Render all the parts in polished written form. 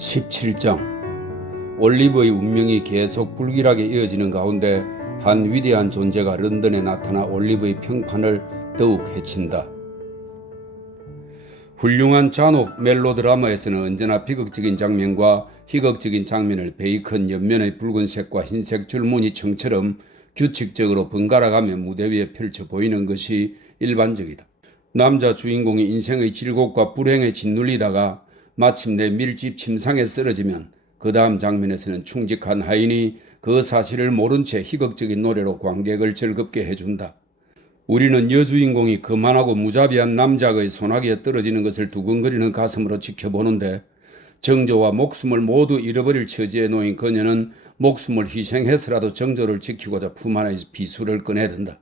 17장 올리브의 운명이 계속 불길하게 이어지는 가운데 한 위대한 존재가 런던에 나타나 올리브의 평판을 더욱 해친다. 훌륭한 잔혹 멜로드라마에서는 언제나 비극적인 장면과 희극적인 장면을 베이컨 옆면의 붉은색과 흰색 줄무늬 청처럼 규칙적으로 번갈아가며 무대 위에 펼쳐 보이는 것이 일반적이다. 남자 주인공이 인생의 질곡과 불행에 짓눌리다가 마침내 밀집 침상에 쓰러지면 그 다음 장면에서는 충직한 하인이 그 사실을 모른 채 희극적인 노래로 관객을 즐겁게 해준다. 우리는 여주인공이 거만하고 무자비한 남자의 소나기에 떨어지는 것을 두근거리는 가슴으로 지켜보는데 정조와 목숨을 모두 잃어버릴 처지에 놓인 그녀는 목숨을 희생해서라도 정조를 지키고자 품 안에서 비수를 꺼내든다.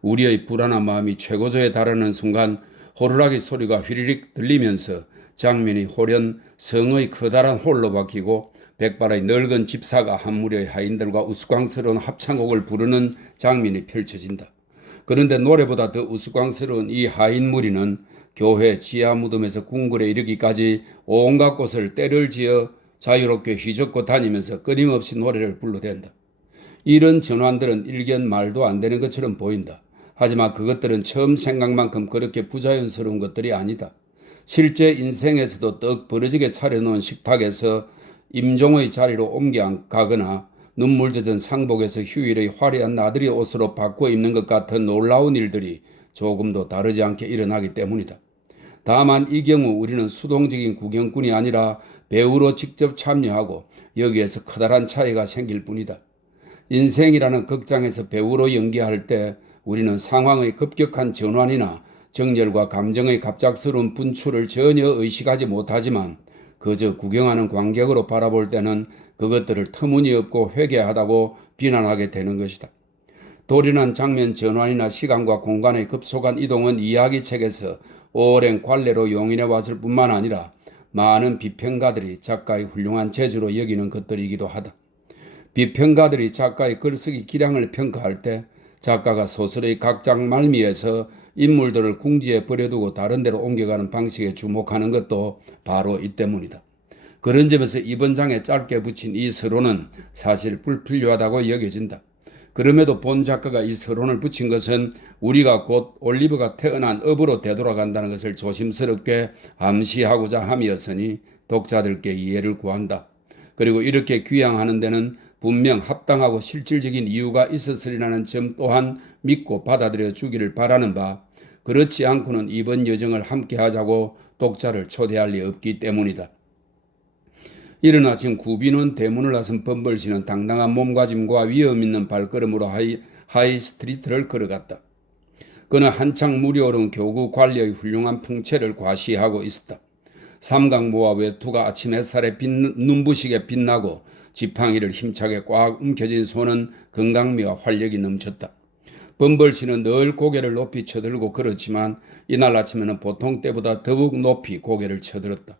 우리의 불안한 마음이 최고조에 달하는 순간 호루라기 소리가 휘리릭 들리면서 장면이 홀연 성의 커다란 홀로 바뀌고 백발의 늙은 집사가 한 무리의 하인들과 우스꽝스러운 합창곡을 부르는 장면이 펼쳐진다. 그런데 노래보다 더 우스꽝스러운 이 하인 무리는 교회 지하 무덤에서 궁궐에 이르기까지 온갖 곳을 때를 지어 자유롭게 휘젓고 다니면서 끊임없이 노래를 불러댄다. 이런 전환들은 일견 말도 안 되는 것처럼 보인다. 하지만 그것들은 처음 생각만큼 그렇게 부자연스러운 것들이 아니다. 실제 인생에서도 떡 버러지게 차려놓은 식탁에서 임종의 자리로 옮겨 가거나 눈물 젖은 상복에서 휴일의 화려한 나들이 옷으로 바꿔 입는 것 같은 놀라운 일들이 조금도 다르지 않게 일어나기 때문이다. 다만 이 경우 우리는 수동적인 구경꾼이 아니라 배우로 직접 참여하고 여기에서 커다란 차이가 생길 뿐이다. 인생이라는 극장에서 배우로 연기할 때 우리는 상황의 급격한 전환이나 정열과 감정의 갑작스러운 분출을 전혀 의식하지 못하지만 그저 구경하는 관객으로 바라볼 때는 그것들을 터무니없고 회개하다고 비난하게 되는 것이다. 돌연한 장면 전환이나 시간과 공간의 급속한 이동은 이야기책에서 오랜 관례로 용인해 왔을 뿐만 아니라 많은 비평가들이 작가의 훌륭한 재주로 여기는 것들이기도 하다. 비평가들이 작가의 글쓰기 기량을 평가할 때 작가가 소설의 각 장 말미에서 인물들을 궁지에 버려두고 다른 데로 옮겨가는 방식에 주목하는 것도 바로 이 때문이다. 그런 점에서 이번 장에 짧게 붙인 이 서론은 사실 불필요하다고 여겨진다. 그럼에도 본 작가가 이 서론을 붙인 것은 우리가 곧 올리브가 태어난 업으로 되돌아간다는 것을 조심스럽게 암시하고자 함이었으니 독자들께 이해를 구한다. 그리고 이렇게 귀양하는 데는 분명 합당하고 실질적인 이유가 있었으리라는 점 또한 믿고 받아들여 주기를 바라는 바, 그렇지 않고는 이번 여정을 함께 하자고 독자를 초대할 리 없기 때문이다. 이른 아침 구빈원 대문을 나선 범벌씨는 당당한 몸가짐과 위험 있는 발걸음으로 하이스트리트를 걸어갔다. 그는 한창 무료로운 교구 관리의 훌륭한 풍채를 과시하고 있었다. 삼각모와 외투가 아침 햇살에 눈부시게 빛나고 지팡이를 힘차게 꽉 움켜쥔 손은 건강미와 활력이 넘쳤다. 범벌씨는 늘 고개를 높이 쳐들고 걸었지만 이날 아침에는 보통 때보다 더욱 높이 고개를 쳐들었다.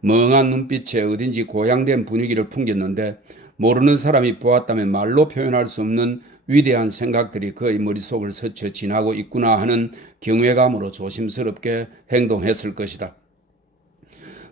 멍한 눈빛에 어딘지 고양된 분위기를 풍겼는데 모르는 사람이 보았다면 말로 표현할 수 없는 위대한 생각들이 그의 머릿속을 스쳐 지나고 있구나 하는 경외감으로 조심스럽게 행동했을 것이다.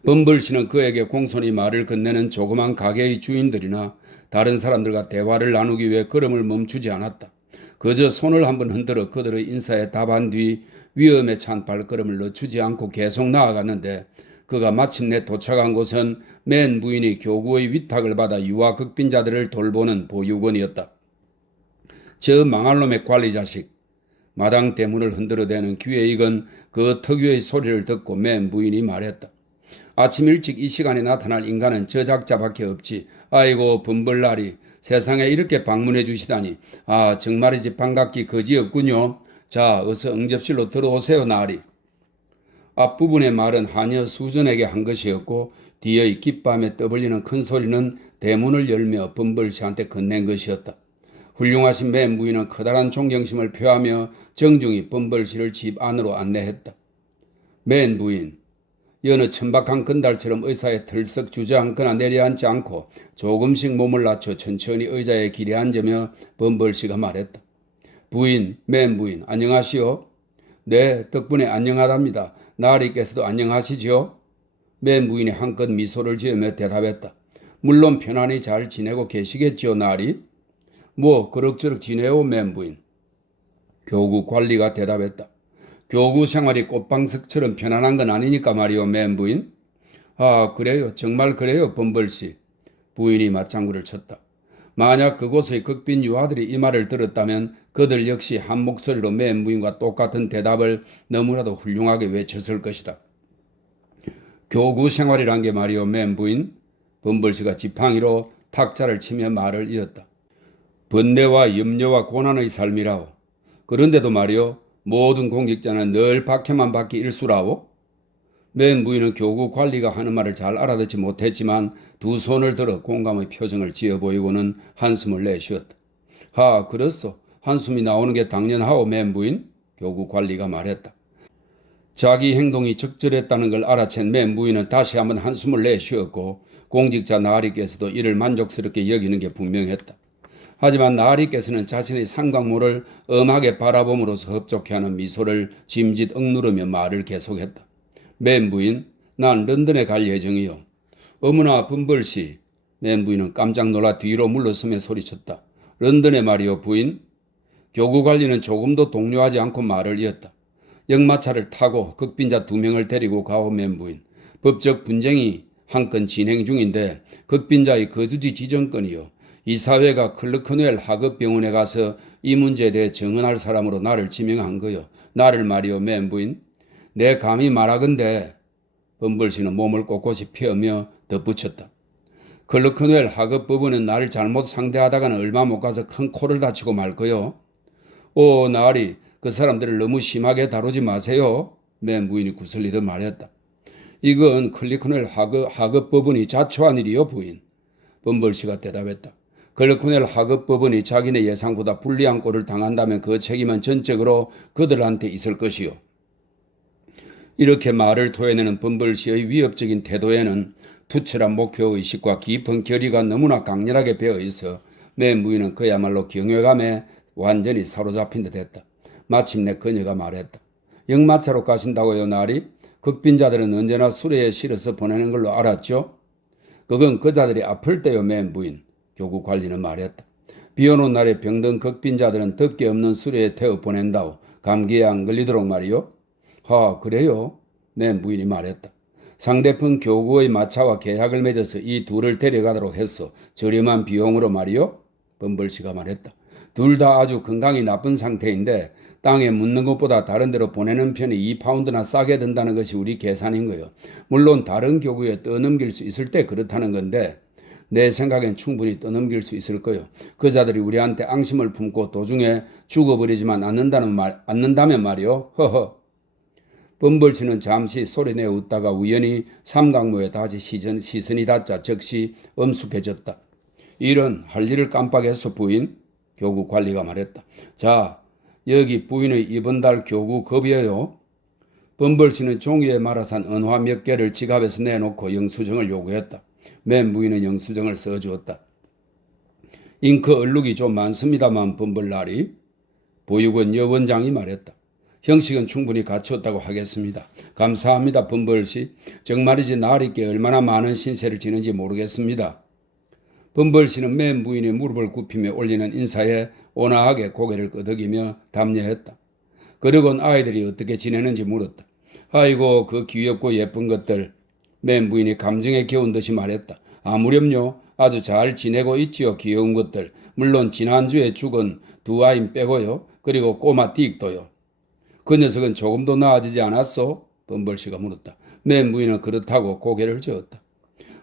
범벌씨는 그에게 공손히 말을 건네는 조그만 가게의 주인들이나 다른 사람들과 대화를 나누기 위해 걸음을 멈추지 않았다. 그저 손을 한번 흔들어 그들의 인사에 답한 뒤 위험에 찬 발걸음을 늦추지 않고 계속 나아갔는데 그가 마침내 도착한 곳은 맨 부인이 교구의 위탁을 받아 유아 극빈자들을 돌보는 보육원이었다. 저 망할 놈의 관리 자식. 마당 대문을 흔들어대는 귀에 익은 그 특유의 소리를 듣고 맨 부인이 말했다. 아침 일찍 이 시간에 나타날 인간은 저작자밖에 없지. 아이고 범벌나리, 세상에 이렇게 방문해 주시다니. 아 정말이지 반갑기 거지없군요. 자 어서 응접실로 들어오세요 나리. 앞부분의 말은 하녀 수전에게 한 것이었고 뒤의 깃밤에 떠벌리는 큰 소리는 대문을 열며 범벌씨한테 건넨 것이었다. 훌륭하신 맨 부인은 커다란 존경심을 표하며 정중히 범벌씨를 집 안으로 안내했다. 맨 부인, 여느 천박한 건달처럼 의사에 털썩 주저앉거나 내려앉지 않고 조금씩 몸을 낮춰 천천히 의자에 기대 앉으며 범벌씨가 말했다. 부인, 맨 부인, 안녕하시오. 네, 덕분에 안녕하답니다. 나리께서도 안녕하시지요? 맨 부인이 한껏 미소를 지으며 대답했다. 물론 편안히 잘 지내고 계시겠지요, 나리? 뭐 그럭저럭 지내요, 맨 부인. 교구 관리가 대답했다. 교구 생활이 꽃방석처럼 편안한 건 아니니까 말이오, 맨 부인. 아, 그래요. 정말 그래요, 범벌씨. 부인이 맞장구를 쳤다. 만약 그곳의 극빈 유아들이 이 말을 들었다면 그들 역시 한 목소리로 맨 부인과 똑같은 대답을 너무나도 훌륭하게 외쳤을 것이다. 교구 생활이란 게 말이오, 맨 부인. 범벌씨가 지팡이로 탁자를 치며 말을 이었다. 번뇌와 염려와 고난의 삶이라오. 그런데도 말이오, 모든 공직자는 늘 박해만 받기 일수라오. 맨 부인은 교구 관리가 하는 말을 잘 알아듣지 못했지만 두 손을 들어 공감의 표정을 지어 보이고는 한숨을 내쉬었다. 하, 그렇소. 한숨이 나오는 게 당연하오, 맨 부인. 교구 관리가 말했다. 자기 행동이 적절했다는 걸 알아챈 맨 부인은 다시 한번 한숨을 내쉬었고 공직자 나리께서도 이를 만족스럽게 여기는 게 분명했다. 하지만 나리께서는 자신의 상광모를 엄하게 바라봄으로써 흡족해하는 미소를 짐짓 억누르며 말을 계속했다. 맨 부인, 난 런던에 갈 예정이요. 어머나 범벌씨. 맨 부인은 깜짝 놀라 뒤로 물러서며 소리쳤다. 런던에 말이요, 부인. 교구 관리는 조금도 동요하지 않고 말을 이었다. 역마차를 타고 극빈자 2명을 데리고 가오, 맨 부인. 법적 분쟁이 한 건 진행 중인데 극빈자의 거주지 지정권이요. 이 사회가 클르크웰 하급병원에 가서 이 문제에 대해 정언할 사람으로 나를 지명한 거요. 나를 말이요, 맨 부인. 내 감히 말하건대. 범벌씨는 몸을 꼿꼿이 펴며 덧붙였다. 클르크웰 하급법원은 나를 잘못 상대하다가는 얼마 못 가서 큰 코를 다치고 말 거요. 오, 나리, 그 사람들을 너무 심하게 다루지 마세요. 맨 부인이 구슬리듯 말했다. 이건 클리크웰 하급법원이 자초한 일이요, 부인. 범벌씨가 대답했다. 클리크웰 하급법원이 자기네 예상보다 불리한 꼴을 당한다면 그 책임은 전적으로 그들한테 있을 것이요. 이렇게 말을 토해내는 범벌씨의 위협적인 태도에는 투철한 목표의식과 깊은 결의가 너무나 강렬하게 배어 있어 맨 부인은 그야말로 경외감에 완전히 사로잡힌 듯 했다. 마침내 그녀가 말했다. 역마차로 가신다고요, 나리? 극빈자들은 언제나 수레에 실어서 보내는 걸로 알았죠? 그건 그자들이 아플 때요, 맨 부인. 교구 관리는 말했다. 비오는 날에 병든 극빈자들은 덮개 없는 수레에 태워 보낸다오. 감기에 안 걸리도록 말이요. 하, 그래요? 맨 부인이 말했다. 상대편 교구의 마차와 계약을 맺어서 이 둘을 데려가도록 했어. 저렴한 비용으로 말이요. 범벌씨가 말했다. 둘 다 아주 건강이 나쁜 상태인데 땅에 묻는 것보다 다른 데로 보내는 편이 2파운드나 싸게 든다는 것이 우리 계산인 거요. 물론 다른 교구에 떠넘길 수 있을 때 그렇다는 건데 내 생각엔 충분히 떠넘길 수 있을 거요. 그자들이 우리한테 앙심을 품고 도중에 죽어버리지만 않는다면 말이요. 허허. 범벌씨는 잠시 소리내어 웃다가 우연히 삼각모에 다시 시선이 닿자 즉시 엄숙해졌다. 이런 할 일을 깜빡했어, 부인. 교구 관리가 말했다. 자, 여기 부인의 이번 달 교구 급여요. 범벌씨는 종이에 말아산 은화 몇 개를 지갑에서 내놓고 영수증을 요구했다. 맨 부인은 영수증을 써주었다. 잉크 얼룩이 좀 많습니다만 범벌나리. 보육원 여원장이 말했다. 형식은 충분히 갖추었다고 하겠습니다. 감사합니다, 범벌씨. 정말이지 나리께 얼마나 많은 신세를 지는지 모르겠습니다. 범벌씨는 맨 부인의 무릎을 굽히며 올리는 인사에 온화하게 고개를 끄덕이며 답례했다. 그러곤 아이들이 어떻게 지내는지 물었다. 아이고, 그 귀엽고 예쁜 것들. 맨 부인이 감정에 겨운 듯이 말했다. 아무렴요. 아주 잘 지내고 있지요, 귀여운 것들. 물론 지난주에 죽은 두 아이 빼고요. 그리고 꼬마 띡도요. 그 녀석은 조금도 나아지지 않았소? 범벌씨가 물었다. 맨 부인은 그렇다고 고개를 저었다.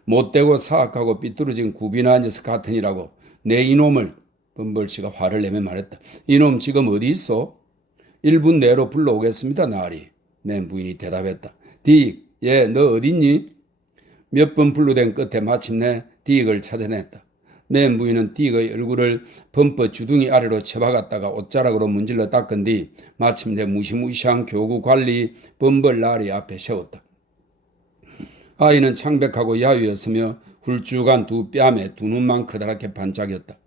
못되고 사악하고 삐뚤어진 구비나 녀석 같으니라고. 내 이놈을. 범벌씨가 화를 내며 말했다. 이놈 지금 어디 있어? 1분 내로 불러오겠습니다, 나리. 맨 부인이 대답했다. 딕, 예, 너 어딨니? 몇 번 불러댄 끝에 마침내 딕을 찾아냈다. 맨 부인은 딕의 얼굴을 범퍼 주둥이 아래로 쳐박았다가 옷자락으로 문질러 닦은 뒤 마침내 무시무시한 교구 관리 범벌 나리 앞에 세웠다. 아이는 창백하고 야위였으며 훌쭉한 두 뺨에 두 눈만 커다랗게 반짝였다.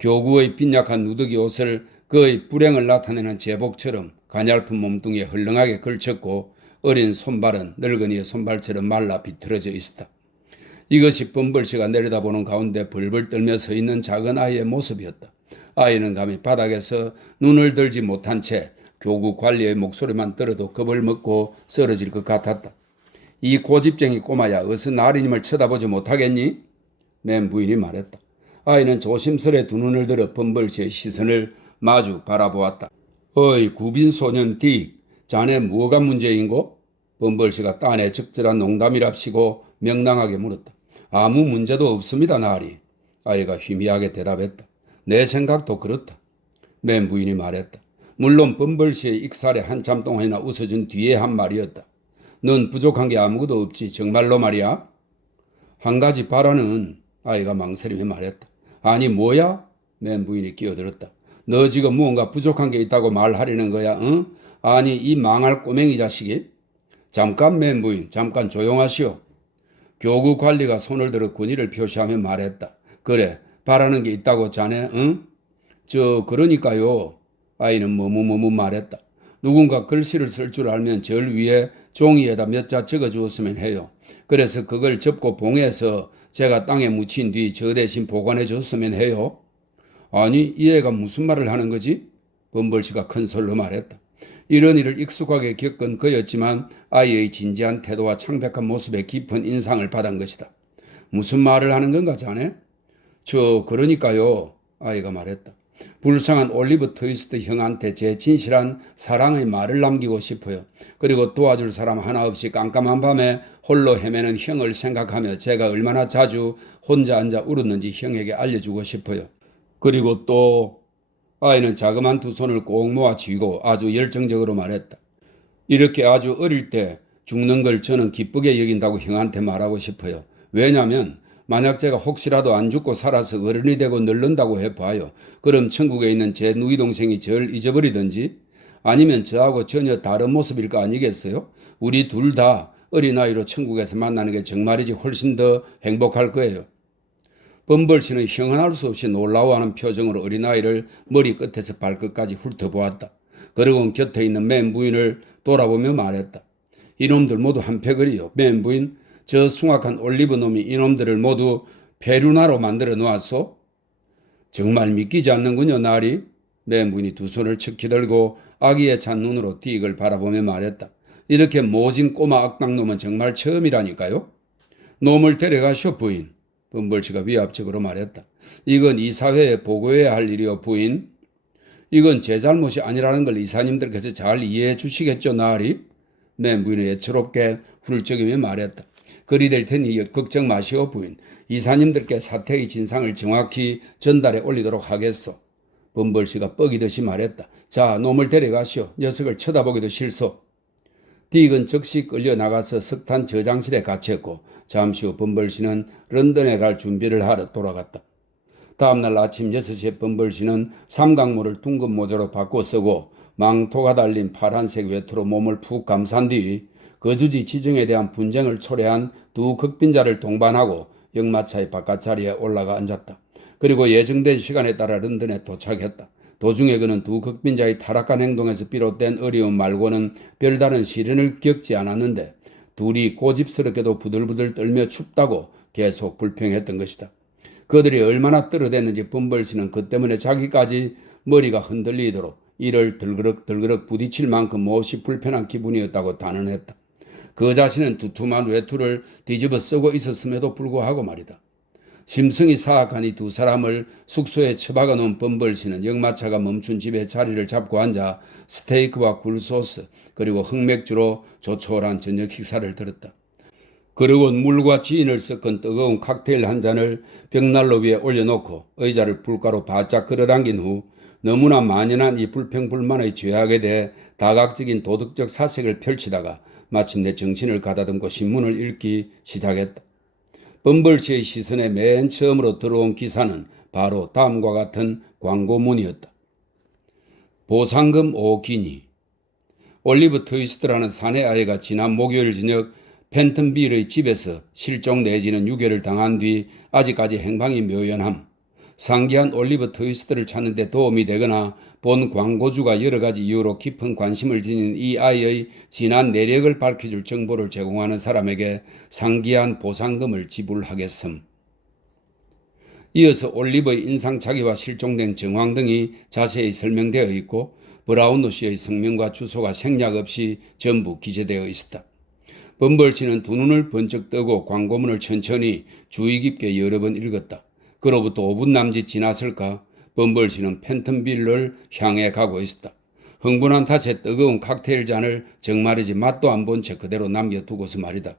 교구의 빈약한 누더기 옷을 그의 불행을 나타내는 제복처럼 가냘픈 몸뚱이에 헐렁하게 걸쳤고 어린 손발은 늙은이의 손발처럼 말라 비틀어져 있었다. 이것이 범벌씨가 내려다보는 가운데 벌벌 떨며 서 있는 작은 아이의 모습이었다. 아이는 감히 바닥에서 눈을 들지 못한 채 교구 관리의 목소리만 들어도 겁을 먹고 쓰러질 것 같았다. 이 고집쟁이 꼬마야, 어서 나리님을 쳐다보지 못하겠니? 맨 부인이 말했다. 아이는 조심스레 두 눈을 들어 범벌씨의 시선을 마주 바라보았다. 어이 구빈 소년 딕, 자네 뭐가 문제인고? 범벌씨가 딴에 적절한 농담이랍시고 명랑하게 물었다. 아무 문제도 없습니다, 나리. 아이가 희미하게 대답했다. 내 생각도 그렇다. 맨 부인이 말했다. 물론 범벌씨의 익살에 한참 동안이나 웃어준 뒤에 한 말이었다. 넌 부족한 게 아무것도 없지, 정말로 말이야? 한 가지 바라는, 아이가 망설이며 말했다. 아니 뭐야? 맨 부인이 끼어들었다. 너 지금 무언가 부족한 게 있다고 말하려는 거야, 응? 아니 이 망할 꼬맹이 자식이? 잠깐 맨 부인, 잠깐 조용하시오. 교구 관리가 손을 들어 군의를 표시하며 말했다. 그래, 바라는 게 있다고 자네, 응? 그러니까요. 아이는 머뭇머뭇 말했다. 누군가 글씨를 쓸 줄 알면 절 위에 종이에다 몇 자 적어주었으면 해요. 그래서 그걸 접고 봉해서 제가 땅에 묻힌 뒤 저 대신 보관해 줬으면 해요. 아니, 이 애가 무슨 말을 하는 거지? 범벌씨가 큰 소리로 말했다. 이런 일을 익숙하게 겪은 그였지만 아이의 진지한 태도와 창백한 모습에 깊은 인상을 받은 것이다. 무슨 말을 하는 건가 자네? 그러니까요. 아이가 말했다. 불쌍한 올리브 트위스트 형한테 제 진실한 사랑의 말을 남기고 싶어요. 그리고 도와줄 사람 하나 없이 깜깜한 밤에 홀로 헤매는 형을 생각하며 제가 얼마나 자주 혼자 앉아 울었는지 형에게 알려주고 싶어요. 그리고 또 아이는 자그마한 두 손을 꼭 모아 쥐고 아주 열정적으로 말했다. 이렇게 아주 어릴 때 죽는 걸 저는 기쁘게 여긴다고 형한테 말하고 싶어요. 왜냐하면 만약 제가 혹시라도 안 죽고 살아서 어른이 되고 늙는다고 해봐요. 그럼 천국에 있는 제 누이 동생이 절 잊어버리든지 아니면 저하고 전혀 다른 모습일 거 아니겠어요? 우리 둘 다 어린아이로 천국에서 만나는 게 정말이지 훨씬 더 행복할 거예요. 범벌씨는 형언할 수 없이 놀라워하는 표정으로 어린아이를 머리끝에서 발끝까지 훑어보았다. 그리고 곁에 있는 맨 부인을 돌아보며 말했다. 이놈들 모두 한패거리요. 맨 부인, 저 숭악한 올리브 놈이 이놈들을 모두 페루나로 만들어 놓았소? 정말 믿기지 않는군요, 나리. 맨 부인이 두 손을 척히 들고 아기의 찬 눈으로 딕을 바라보며 말했다. 이렇게 모진 꼬마 악당놈은 정말 처음이라니까요. 놈을 데려가시오, 부인. 범벌씨가 위압적으로 말했다. 이건 이사회에 보고해야 할 일이오, 부인. 이건 제 잘못이 아니라는 걸 이사님들께서 잘 이해해 주시겠죠, 나리? 맨 부인은 애처롭게 훌쩍이며 말했다. 그리 될 테니 걱정 마시오, 부인. 이사님들께 사태의 진상을 정확히 전달해 올리도록 하겠소. 범벌씨가 뻐기듯이 말했다. 자, 놈을 데려가시오. 녀석을 쳐다보기도 싫소. 딕은 즉시 끌려 나가서 석탄 저장실에 갇혔고 잠시 후 범벌씨는 런던에 갈 준비를 하러 돌아갔다. 다음날 아침 6시에 범벌씨는 삼각모를 둥근 모자로 바꿔 쓰고 망토가 달린 파란색 외투로 몸을 푹 감싼 뒤 거주지 지정에 대한 분쟁을 초래한 두 극빈자를 동반하고 역마차의 바깥자리에 올라가 앉았다. 그리고 예정된 시간에 따라 런던에 도착했다. 도중에 그는 두 극빈자의 타락한 행동에서 비롯된 어려움 말고는 별다른 시련을 겪지 않았는데 둘이 고집스럽게도 부들부들 떨며 춥다고 계속 불평했던 것이다. 그들이 얼마나 떨어댔는지 범벌씨는 그 때문에 자기까지 머리가 흔들리도록 이를 들그럭 부딪힐 만큼 몹시 불편한 기분이었다고 단언했다. 그 자신은 두툼한 외투를 뒤집어 쓰고 있었음에도 불구하고 말이다. 심성이 사악한 이 두 사람을 숙소에 처박아 놓은 범벌씨는 역마차가 멈춘 집에 자리를 잡고 앉아 스테이크와 굴소스 그리고 흑맥주로 조촐한 저녁 식사를 들었다. 그리고 물과 지인을 섞은 뜨거운 칵테일 한 잔을 벽난로 위에 올려놓고 의자를 불가로 바짝 끌어당긴 후 너무나 만연한 이 불평불만의 죄악에 대해 다각적인 도덕적 사색을 펼치다가 마침내 정신을 가다듬고 신문을 읽기 시작했다. 범벌씨의 시선에 맨 처음으로 들어온 기사는 바로 다음과 같은 광고문이었다. 보상금 5기니. 올리브 트위스트라는 사내 아이가 지난 목요일 저녁 펜턴빌의 집에서 실종 내지는 유괴를 당한 뒤 아직까지 행방이 묘연함. 상기한 올리브 트위스트를 찾는 데 도움이 되거나 본 광고주가 여러 가지 이유로 깊은 관심을 지닌 이 아이의 진한 내력을 밝혀줄 정보를 제공하는 사람에게 상기한 보상금을 지불하겠음. 이어서 올리브의 인상 차기와 실종된 정황 등이 자세히 설명되어 있고 브라운로 씨의 성명과 주소가 생략 없이 전부 기재되어 있었다. 범벌 씨는 두 눈을 번쩍 뜨고 광고문을 천천히 주의 깊게 여러 번 읽었다. 그로부터 5분 남짓 지났을까 범벌 씨는 팬텀빌를 향해 가고 있었다. 흥분한 탓에 뜨거운 칵테일 잔을 정말이지 맛도 안 본 채 그대로 남겨두고서 말이다.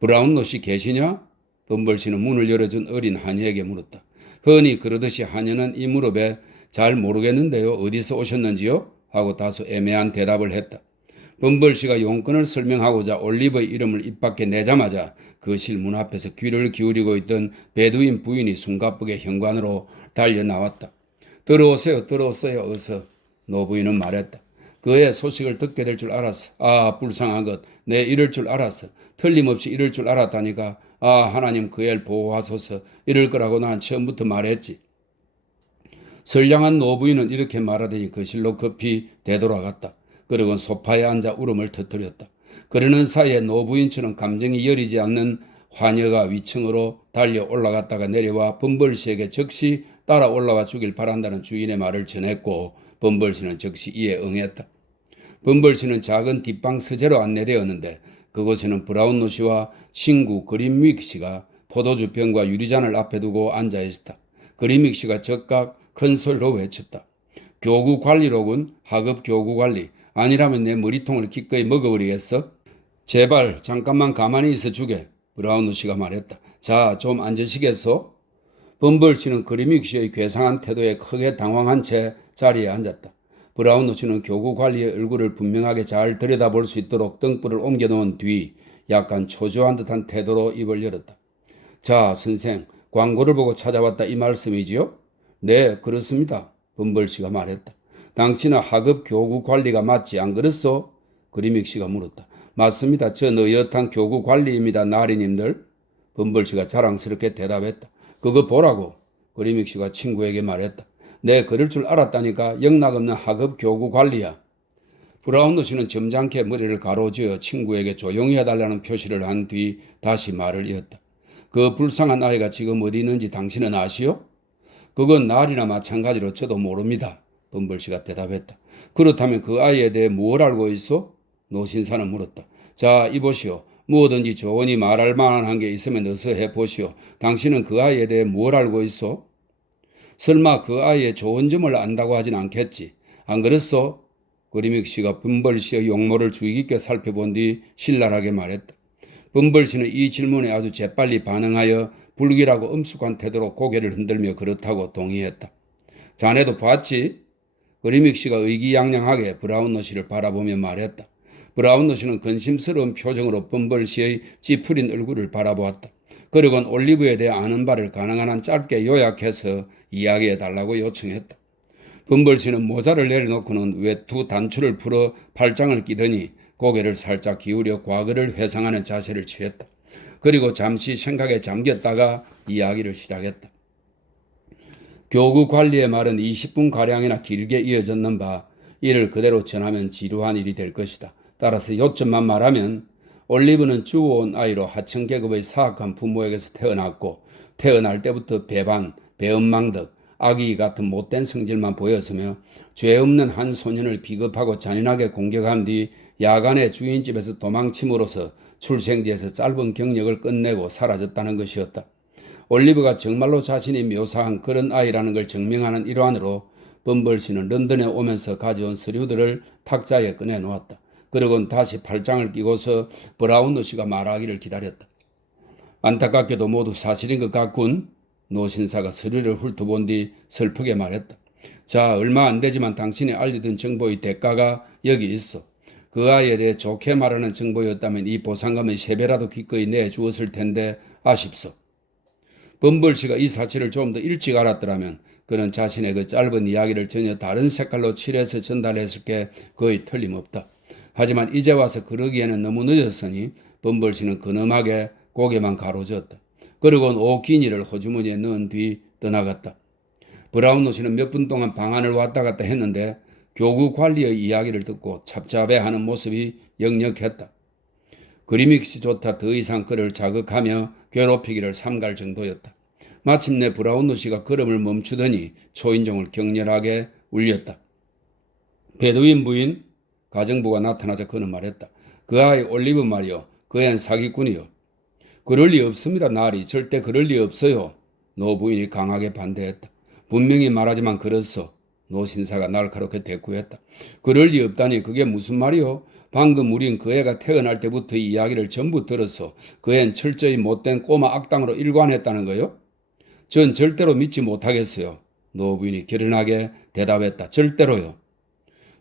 브라운로 씨 계시냐? 범벌 씨는 문을 열어준 어린 하녀에게 물었다. 흔히 그러듯이 하녀는 이 무렵에 잘 모르겠는데요. 어디서 오셨는지요? 하고 다소 애매한 대답을 했다. 범벌 씨가 용건을 설명하고자 올리브의 이름을 입 밖에 내자마자 거실 문 앞에서 귀를 기울이고 있던 베두인 부인이 숨가쁘게 현관으로 달려 나왔다. 들어오세요, 들어오세요, 어서. 노부인은 말했다. 그의 소식을 듣게 될 줄 알았어. 아, 불쌍한 것. 내 이럴 줄 알았어. 틀림없이 이럴 줄 알았다니까. 아, 하나님 그 애를 보호하소서. 이럴 거라고 난 처음부터 말했지. 선량한 노부인은 이렇게 말하더니 거실로 급히 되돌아갔다. 그리고 소파에 앉아 울음을 터뜨렸다. 그러는 사이에 노부인처럼 감정이 여리지 않는 화녀가 위층으로 달려 올라갔다가 내려와 범벌씨에게 즉시 따라 올라와 주길 바란다는 주인의 말을 전했고 범벌씨는 즉시 이에 응했다. 범벌씨는 작은 뒷방 서재로 안내되었는데 그곳에는 브라운로 씨와 친구 그린윅 씨가 포도주 병과 유리잔을 앞에 두고 앉아 있었다. 그린윅 씨가 즉각 큰 소리로 외쳤다. 교구 관리로군. 하급 교구 관리. 아니라면 내 머리통을 기꺼이 먹어버리겠어? 제발 잠깐만 가만히 있어 주게. 브라운로 씨가 말했다. 자, 좀 앉으시겠소? 범벌 씨는 그린윅 씨의 괴상한 태도에 크게 당황한 채 자리에 앉았다. 브라운로 씨는 교구 관리의 얼굴을 분명하게 잘 들여다볼 수 있도록 등불을 옮겨놓은 뒤 약간 초조한 듯한 태도로 입을 열었다. 자, 선생, 광고를 보고 찾아왔다 이 말씀이지요? 네, 그렇습니다. 범벌 씨가 말했다. 당신은 하급 교구 관리가 맞지 안 그렇소? 그린윅 씨가 물었다. 맞습니다. 저 너엿한 교구 관리입니다. 나리님들. 범벌 씨가 자랑스럽게 대답했다. 그거 보라고. 그린윅 씨가 친구에게 말했다. 네, 그럴 줄 알았다니까. 영락없는 하급 교구 관리야. 브라운로 씨는 점잖게 머리를 가로지어 친구에게 조용히 해달라는 표시를 한 뒤 다시 말을 이었다. 그 불쌍한 아이가 지금 어디 있는지 당신은 아시오? 그건 날이나 마찬가지로 저도 모릅니다. 범벌 씨가 대답했다. 그렇다면 그 아이에 대해 뭘 알고 있어? 노신사는 물었다. 자, 이보시오. 무엇든지 조언이 말할 만한 게 있으면 어서 해보시오. 당신은 그 아이에 대해 뭘 알고 있어? 설마 그 아이의 좋은 점을 안다고 하진 않겠지. 안 그랬어? 그린윅 씨가 범벌 씨의 용모를 주의 깊게 살펴본 뒤 신랄하게 말했다. 범벌 씨는 이 질문에 아주 재빨리 반응하여 불길하고 엄숙한 태도로 고개를 흔들며 그렇다고 동의했다. 자네도 봤지? 그린윅 씨가 의기양양하게 브라운로 씨를 바라보며 말했다. 브라운로 씨는 근심스러운 표정으로 범벌 씨의 찌푸린 얼굴을 바라보았다. 그리고는 올리브에 대해 아는 바를 가능한 한 짧게 요약해서 이야기해달라고 요청했다. 범벌 씨는 모자를 내려놓고는 외투 단추를 풀어 팔짱을 끼더니 고개를 살짝 기울여 과거를 회상하는 자세를 취했다. 그리고 잠시 생각에 잠겼다가 이야기를 시작했다. 교구 관리의 말은 20분가량이나 길게 이어졌는 바 이를 그대로 전하면 지루한 일이 될 것이다. 따라서 요점만 말하면 올리브는 주워온 아이로 하층계급의 사악한 부모에게서 태어났고 태어날 때부터 배반, 배은망덕, 아기 같은 못된 성질만 보였으며 죄 없는 한 소년을 비겁하고 잔인하게 공격한 뒤 야간에 주인집에서 도망침으로써 출생지에서 짧은 경력을 끝내고 사라졌다는 것이었다. 올리브가 정말로 자신이 묘사한 그런 아이라는 걸 증명하는 일환으로 범벌 씨는 런던에 오면서 가져온 서류들을 탁자에 꺼내놓았다. 그러곤 다시 팔짱을 끼고서 브라운로 씨가 말하기를 기다렸다. 안타깝게도 모두 사실인 것 같군. 노 신사가 서류를 훑어본 뒤 슬프게 말했다. 자, 얼마 안 되지만 당신이 알려준 정보의 대가가 여기 있어. 그 아이에 대해 좋게 말하는 정보였다면 이 보상금을 3배라도 기꺼이 내주었을 텐데 아쉽소. 범벌 씨가 이 사실을 좀 더 일찍 알았더라면 그는 자신의 그 짧은 이야기를 전혀 다른 색깔로 칠해서 전달했을 게 거의 틀림없다. 하지만 이제 와서 그러기에는 너무 늦었으니 범벌 씨는 근엄하게 고개만 가로젓었다. 그리고는 오기니를 호주머니에 넣은 뒤 떠나갔다. 브라운노 씨는 몇 분 동안 방안을 왔다 갔다 했는데 교구 관리의 이야기를 듣고 찹찹해하는 모습이 역력했다. 그리믹스조차 더 이상 그를 자극하며 괴롭히기를 삼갈 정도였다. 마침내 브라운노 씨가 걸음을 멈추더니 초인종을 격렬하게 울렸다. 베두인 부인 가정부가 나타나자 그는 말했다. 그 아이 올리브 말이요. 그 애는 사기꾼이요. 그럴 리 없습니다. 나리. 절대 그럴 리 없어요. 노 부인이 강하게 반대했다. 분명히 말하지만 그렇소. 노 신사가 날카롭게 대꾸했다. 그럴 리 없다니 그게 무슨 말이요? 방금 우린 그 애가 태어날 때부터 이 이야기를 전부 들었어. 그 애는 철저히 못된 꼬마 악당으로 일관했다는 거요? 전 절대로 믿지 못하겠어요. 노 부인이 결연하게 대답했다. 절대로요.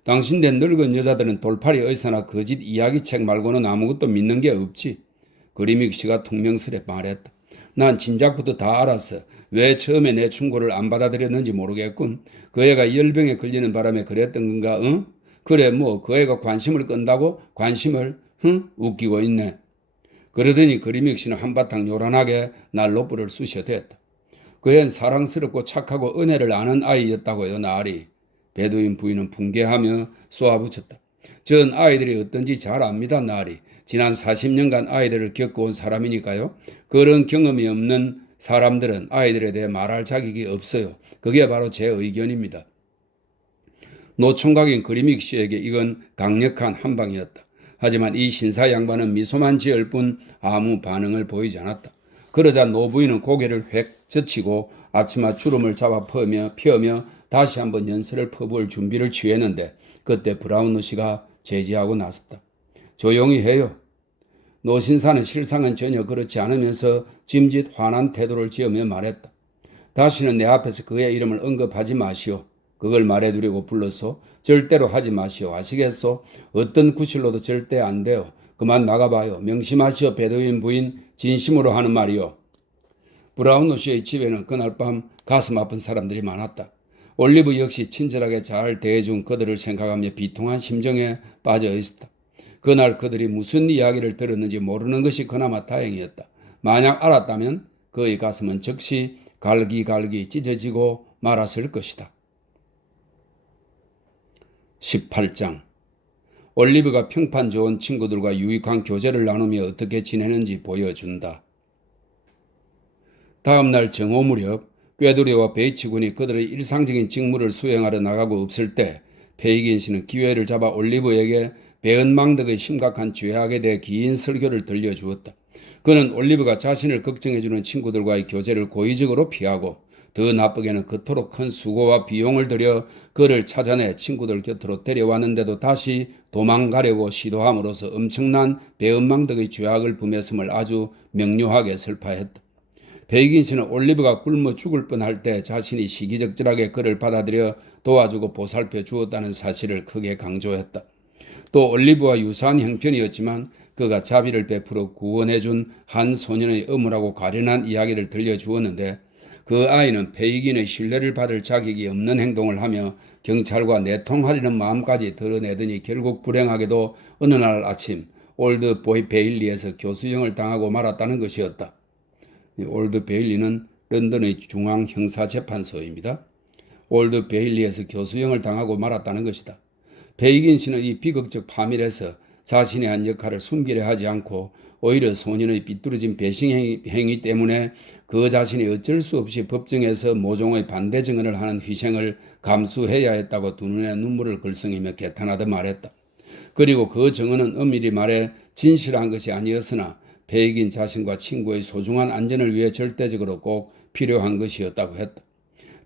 당신네 늙은 여자들은 돌팔이 어디서나 거짓 이야기책 말고는 아무것도 믿는 게 없지. 그리믹 씨가 퉁명스레 말했다. 난 진작부터 다 알았어. 왜 처음에 내 충고를 안 받아들였는지 모르겠군. 그 애가 열병에 걸리는 바람에 그랬던 건가? 응? 그래 뭐 그 애가 관심을 끈다고? 관심을? 웃기고 있네. 그러더니 그리믹 씨는 한바탕 요란하게 난로불을 쑤셔댔다. 그 애는 사랑스럽고 착하고 은혜를 아는 아이였다고요. 나리. 베두인 부인은 붕괴하며 쏘아붙였다. 전 아이들이 어떤지 잘 압니다. 나리. 지난 40년간 아이들을 겪어온 사람이니까요. 그런 경험이 없는 사람들은 아이들에 대해 말할 자격이 없어요. 그게 바로 제 의견입니다. 노총각인 그리믹 씨에게 이건 강력한 한방이었다. 하지만 이 신사 양반은 미소만 지을 뿐 아무 반응을 보이지 않았다. 그러자 노 부인은 고개를 획 젖히고 앞치마 주름을 잡아 펴며 다시 한번 연설을 퍼부을 준비를 취했는데 그때 브라운노 씨가 제지하고 나섰다. 조용히 해요. 노 신사는 실상은 전혀 그렇지 않으면서 짐짓 화난 태도를 지으며 말했다. 다시는 내 앞에서 그의 이름을 언급하지 마시오. 그걸 말해두려고 불러서 절대로 하지 마시오. 아시겠소? 어떤 구실로도 절대 안 돼요. 그만 나가봐요. 명심하시오. 베두인 부인 진심으로 하는 말이요. 브라운노 씨의 집에는 그날 밤 가슴 아픈 사람들이 많았다. 올리브 역시 친절하게 잘 대해준 그들을 생각하며 비통한 심정에 빠져 있었다. 그날 그들이 무슨 이야기를 들었는지 모르는 것이 그나마 다행이었다. 만약 알았다면 그의 가슴은 즉시 갈기갈기 찢어지고 말았을 것이다. 18장 올리브가 평판 좋은 친구들과 유익한 교제를 나누며 어떻게 지내는지 보여준다. 다음날 정오 무렵 꾀두리와 베이치군이 그들의 일상적인 직무를 수행하러 나가고 없을 때 페이긴 씨는 기회를 잡아 올리브에게 배은망덕의 심각한 죄악에 대해 긴 설교를 들려주었다. 그는 올리브가 자신을 걱정해주는 친구들과의 교제를 고의적으로 피하고 더 나쁘게는 그토록 큰 수고와 비용을 들여 그를 찾아내 친구들 곁으로 데려왔는데도 다시 도망가려고 시도함으로써 엄청난 배은망덕의 죄악을 범했음을 아주 명료하게 설파했다. 베이긴 씨는 올리브가 굶어 죽을 뻔할 때 자신이 시기적절하게 그를 받아들여 도와주고 보살펴 주었다는 사실을 크게 강조했다. 또 올리브와 유사한 형편이었지만 그가 자비를 베풀어 구원해준 한 소년의 어물하고 가련한 이야기를 들려주었는데 그 아이는 베이긴의 신뢰를 받을 자격이 없는 행동을 하며 경찰과 내통하려는 마음까지 드러내더니 결국 불행하게도 어느 날 아침 올드 베일리에서 교수형을 당하고 말았다는 것이었다. 올드 베일리는 런던의 중앙형사재판소입니다. 올드 베일리에서 교수형을 당하고 말았다는 것이다. 베이긴 씨는 이 비극적 파밀에서 자신의 한 역할을 숨기려 하지 않고 오히려 소년의 삐뚤어진 배신 행위 때문에 그 자신이 어쩔 수 없이 법정에서 모종의 반대 증언을 하는 희생을 감수해야 했다고 두 눈에 눈물을 글썽이며 개탄하듯 말했다. 그리고 그 증언은 엄밀히 말해 진실한 것이 아니었으나 베이긴 자신과 친구의 소중한 안전을 위해 절대적으로 꼭 필요한 것이었다고 했다.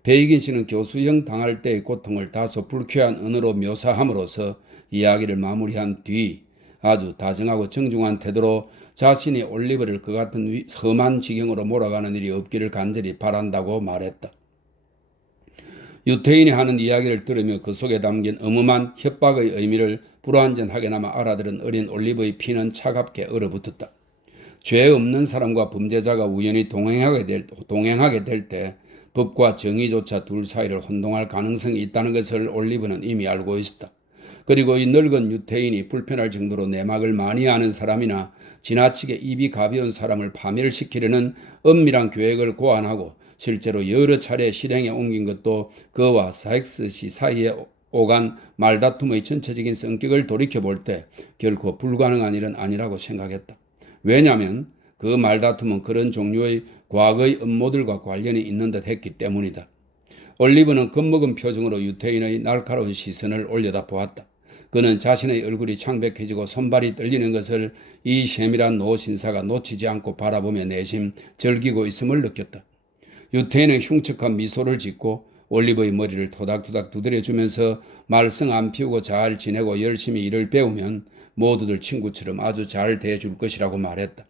베이긴 씨는 교수형 당할 때의 고통을 다소 불쾌한 언어로 묘사함으로써 이야기를 마무리한 뒤 아주 다정하고 정중한 태도로 자신이 올리브를 그 같은 험한 지경으로 몰아가는 일이 없기를 간절히 바란다고 말했다. 유태인이 하는 이야기를 들으며 그 속에 담긴 엄음한 협박의 의미를 불완전하게나마 알아들은 어린 올리브의 피는 차갑게 얼어붙었다. 죄 없는 사람과 범죄자가 우연히 동행하게 될 때 법과 정의조차 둘 사이를 혼동할 가능성이 있다는 것을 올리브는 이미 알고 있었다. 그리고 이 늙은 유태인이 불편할 정도로 내막을 많이 아는 사람이나 지나치게 입이 가벼운 사람을 파멸시키려는 엄밀한 계획을 고안하고 실제로 여러 차례 실행에 옮긴 것도 그와 사익스 씨 사이에 오간 말다툼의 전체적인 성격을 돌이켜볼 때 결코 불가능한 일은 아니라고 생각했다. 왜냐하면 그 말다툼은 그런 종류의 과거의 음모들과 관련이 있는 듯 했기 때문이다. 올리브는 겁먹은 표정으로 유태인의 날카로운 시선을 올려다 보았다. 그는 자신의 얼굴이 창백해지고 손발이 떨리는 것을 이 세밀한 노신사가 놓치지 않고 바라보며 내심 즐기고 있음을 느꼈다. 유태인은 흉측한 미소를 짓고 올리브의 머리를 토닥토닥 두드려주면서 말썽 안 피우고 잘 지내고 열심히 일을 배우면 모두들 친구처럼 아주 잘 대해줄 것이라고 말했다.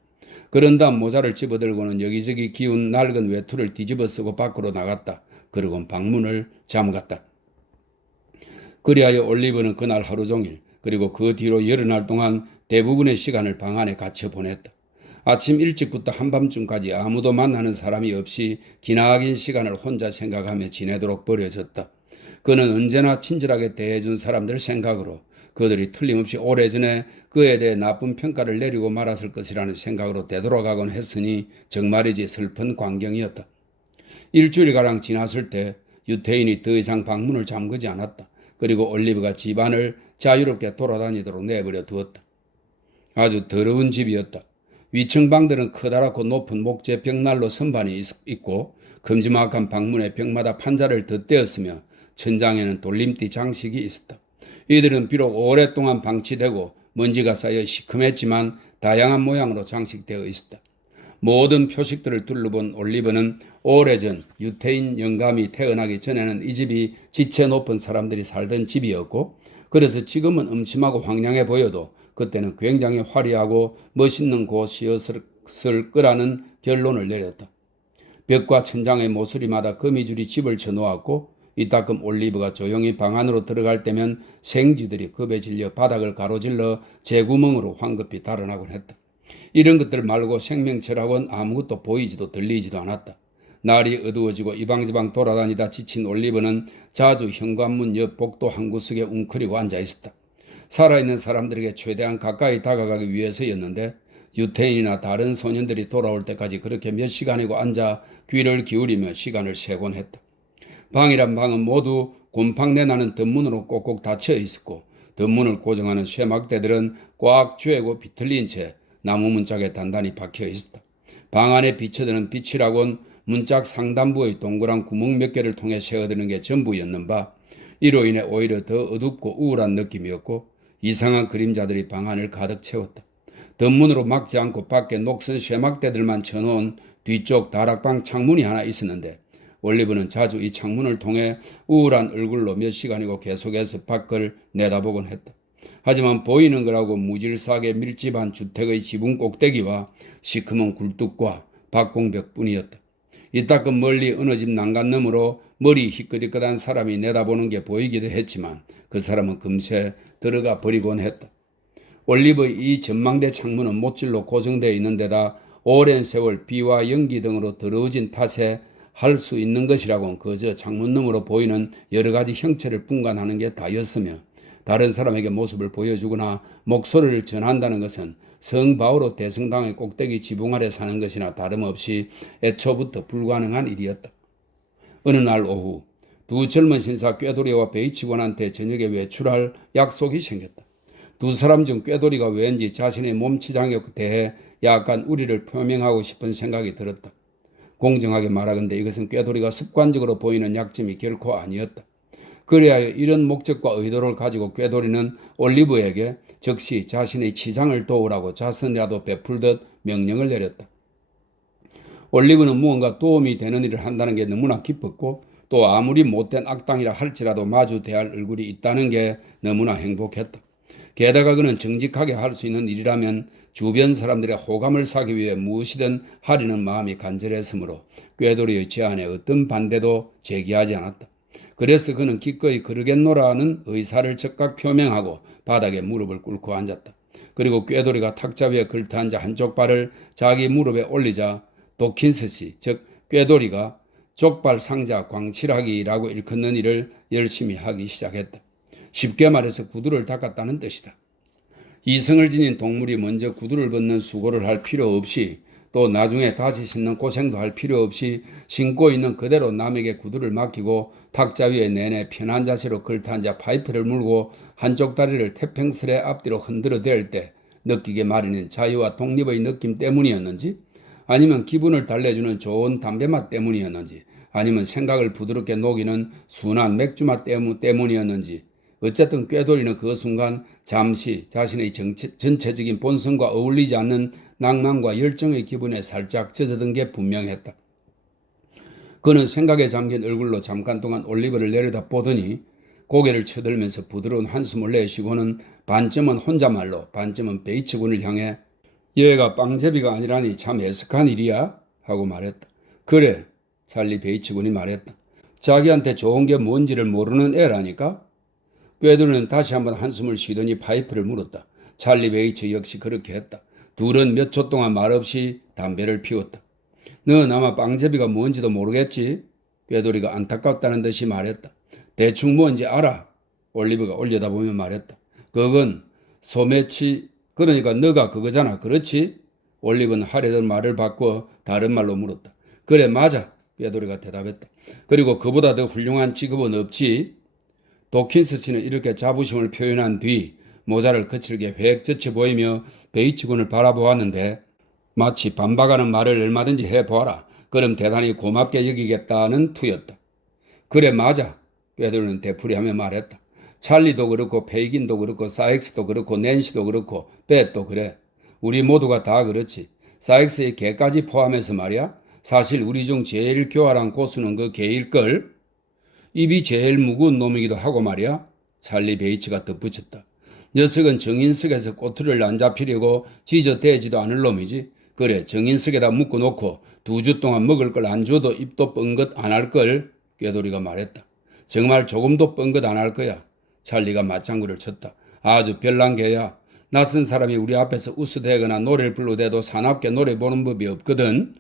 그런 다음 모자를 집어들고는 여기저기 기운 낡은 외투를 뒤집어 쓰고 밖으로 나갔다. 그리고 방문을 잠갔다. 그리하여 올리브는 그날 하루 종일 그리고 그 뒤로 여러 날 동안 대부분의 시간을 방 안에 갇혀 보냈다. 아침 일찍부터 한밤중까지 아무도 만나는 사람이 없이 기나긴 시간을 혼자 생각하며 지내도록 버려졌다. 그는 언제나 친절하게 대해준 사람들 생각으로 그들이 틀림없이 오래전에 그에 대해 나쁜 평가를 내리고 말았을 것이라는 생각으로 되돌아가곤 했으니 정말이지 슬픈 광경이었다. 일주일가량 지났을 때 유태인이 더 이상 방문을 잠그지 않았다. 그리고 올리브가 집안을 자유롭게 돌아다니도록 내버려 두었다. 아주 더러운 집이었다. 위층 방들은 커다랗고 높은 목재 벽난로 선반이 있고 큼지막한 방문의 벽마다 판자를 덧대었으며 천장에는 돌림띠 장식이 있었다. 이들은 비록 오랫동안 방치되고 먼지가 쌓여 시큼했지만 다양한 모양으로 장식되어 있었다. 모든 표식들을 둘러본 올리브는 오래전 유태인 영감이 태어나기 전에는 이 집이 지체 높은 사람들이 살던 집이었고 그래서 지금은 음침하고 황량해 보여도 그때는 굉장히 화려하고 멋있는 곳이었을 거라는 결론을 내렸다. 벽과 천장의 모서리마다 거미줄이 집을 쳐놓았고 이따금 올리브가 조용히 방 안으로 들어갈 때면 생쥐들이 겁에 질려 바닥을 가로질러 재구멍으로 황급히 달아나곤 했다. 이런 것들 말고 생명체라고는 아무것도 보이지도 들리지도 않았다. 날이 어두워지고 이방저방 돌아다니다 지친 올리브는 자주 현관문 옆 복도 한 구석에 웅크리고 앉아 있었다. 살아있는 사람들에게 최대한 가까이 다가가기 위해서였는데 유태인이나 다른 소년들이 돌아올 때까지 그렇게 몇 시간이고 앉아 귀를 기울이며 시간을 세곤 했다. 방이란 방은 모두 곰팡내 나는 덧문으로 꼭꼭 닫혀 있었고 덧문을 고정하는 쇠막대들은 꽉 죄고 비틀린 채 나무 문짝에 단단히 박혀 있었다. 방 안에 비쳐드는 빛이라곤 문짝 상단부의 동그란 구멍 몇 개를 통해 새어드는 게 전부였는 바 이로 인해 오히려 더 어둡고 우울한 느낌이었고 이상한 그림자들이 방 안을 가득 채웠다. 덧문으로 막지 않고 밖에 녹슨 쇠막대들만 쳐놓은 뒤쪽 다락방 창문이 하나 있었는데 올리브는 자주 이 창문을 통해 우울한 얼굴로 몇 시간이고 계속해서 밖을 내다보곤 했다. 하지만 보이는 거라고 무질서하게 밀집한 주택의 지붕 꼭대기와 시커먼 굴뚝과 박공벽뿐이었다. 이따금 멀리 어느 집 난간 너머로 머리 희끗희끗한 사람이 내다보는 게 보이기도 했지만 그 사람은 금세 들어가 버리곤 했다. 올리브의 이 전망대 창문은 못질로 고정되어 있는 데다 오랜 세월 비와 연기 등으로 더러워진 탓에 할 수 있는 것이라고는 그저 창문 너머로 보이는 여러 가지 형체를 분간하는 게 다였으며 다른 사람에게 모습을 보여주거나 목소리를 전한다는 것은 성 바오로 대성당의 꼭대기 지붕 아래 사는 것이나 다름없이 애초부터 불가능한 일이었다. 어느 날 오후 두 젊은 신사 꾀돌이와 베이치곤한테 저녁에 외출할 약속이 생겼다. 두 사람 중 꾀돌이가 왠지 자신의 몸치장에 대해 약간 우리를 표명하고 싶은 생각이 들었다. 공정하게 말하건대 이것은 꾀돌이가 습관적으로 보이는 약점이 결코 아니었다. 그래야 이런 목적과 의도를 가지고 꾀돌이는 올리브에게 즉시 자신의 치장을 도우라고 자선이라도 베풀듯 명령을 내렸다. 올리브는 무언가 도움이 되는 일을 한다는 게 너무나 기뻤고 또 아무리 못된 악당이라 할지라도 마주 대할 얼굴이 있다는 게 너무나 행복했다. 게다가 그는 정직하게 할 수 있는 일이라면 주변 사람들의 호감을 사기 위해 무엇이든 하려는 마음이 간절했으므로 꾀돌이의 제안에 어떤 반대도 제기하지 않았다. 그래서 그는 기꺼이 그러겠노라는 의사를 즉각 표명하고 바닥에 무릎을 꿇고 앉았다. 그리고 꾀돌이가 탁자 위에 걸터앉아 한쪽 발을 자기 무릎에 올리자 도킨스씨, 즉 꾀돌이가 족발 상자 광칠하기라고 일컫는 일을 열심히 하기 시작했다. 쉽게 말해서 구두를 닦았다는 뜻이다. 이성을 지닌 동물이 먼저 구두를 벗는 수고를 할 필요 없이 또 나중에 다시 신는 고생도 할 필요 없이 신고 있는 그대로 남에게 구두를 맡기고 탁자 위에 내내 편한 자세로 걸터앉아 파이프를 물고 한쪽 다리를 태평스레 앞뒤로 흔들어 댈 때 느끼게 마련인 자유와 독립의 느낌 때문이었는지, 아니면 기분을 달래주는 좋은 담배맛 때문이었는지, 아니면 생각을 부드럽게 녹이는 순한 맥주맛 때문이었는지, 어쨌든 꾀돌이는 그 순간 잠시 자신의 전체적인 본성과 어울리지 않는 낭만과 열정의 기분에 살짝 젖어든 게 분명했다. 그는 생각에 잠긴 얼굴로 잠깐 동안 올리버를 내려다보더니 고개를 쳐들면서 부드러운 한숨을 내쉬고는 반쯤은 혼잣말로 반쯤은 베이츠 군을 향해 얘가 빵제비가 아니라니 참 애석한 일이야 하고 말했다. 그래, 찰리 베이츠 군이 말했다. 자기한테 좋은 게 뭔지를 모르는 애라니까? 꾀돌이는 다시 한번 한숨을 쉬더니 파이프를 물었다. 찰리 베이츠 역시 그렇게 했다. 둘은 몇 초 동안 말없이 담배를 피웠다. 넌 아마 빵제비가 뭔지도 모르겠지? 꾀돌이가 안타깝다는 듯이 말했다. 대충 뭔지 알아. 올리브가 올려다보며 말했다. 그건 소매치, 그러니까 너가 그거잖아. 그렇지? 올리브는 하려던 말을 바꿔 다른 말로 물었다. 그래, 맞아. 꾀돌이가 대답했다. 그리고 그보다 더 훌륭한 직업은 없지? 도킨스 씨는 이렇게 자부심을 표현한 뒤 모자를 거칠게 획 젖혀 보이며 베이츠 군을 바라보았는데 마치 반박하는 말을 얼마든지 해보아라. 그럼 대단히 고맙게 여기겠다는 투였다. 그래, 맞아. 꾀돌이는 되풀이하며 말했다. 찰리도 그렇고 페이긴도 그렇고 사익스도 그렇고 낸시도 그렇고 벳도 그래. 우리 모두가 다 그렇지. 사익스의 개까지 포함해서 말이야. 사실 우리 중 제일 교활한 고수는 그 개일걸. 입이 제일 무거운 놈이기도 하고 말이야. 찰리 베이츠가 덧붙였다. 녀석은 정인석에서 꼬투리를 안 잡히려고 지저대지도 않을 놈이지. 그래, 정인석에다 묶어놓고 2주 동안 먹을 걸 안 줘도 입도 뻥긋 안 할 걸. 꾀돌이가 말했다. 정말 조금도 뻥긋 안 할 거야. 찰리가 맞장구를 쳤다. 아주 별난 개야. 낯선 사람이 우리 앞에서 웃어대거나 노래를 불러대도 사납게 노래 보는 법이 없거든.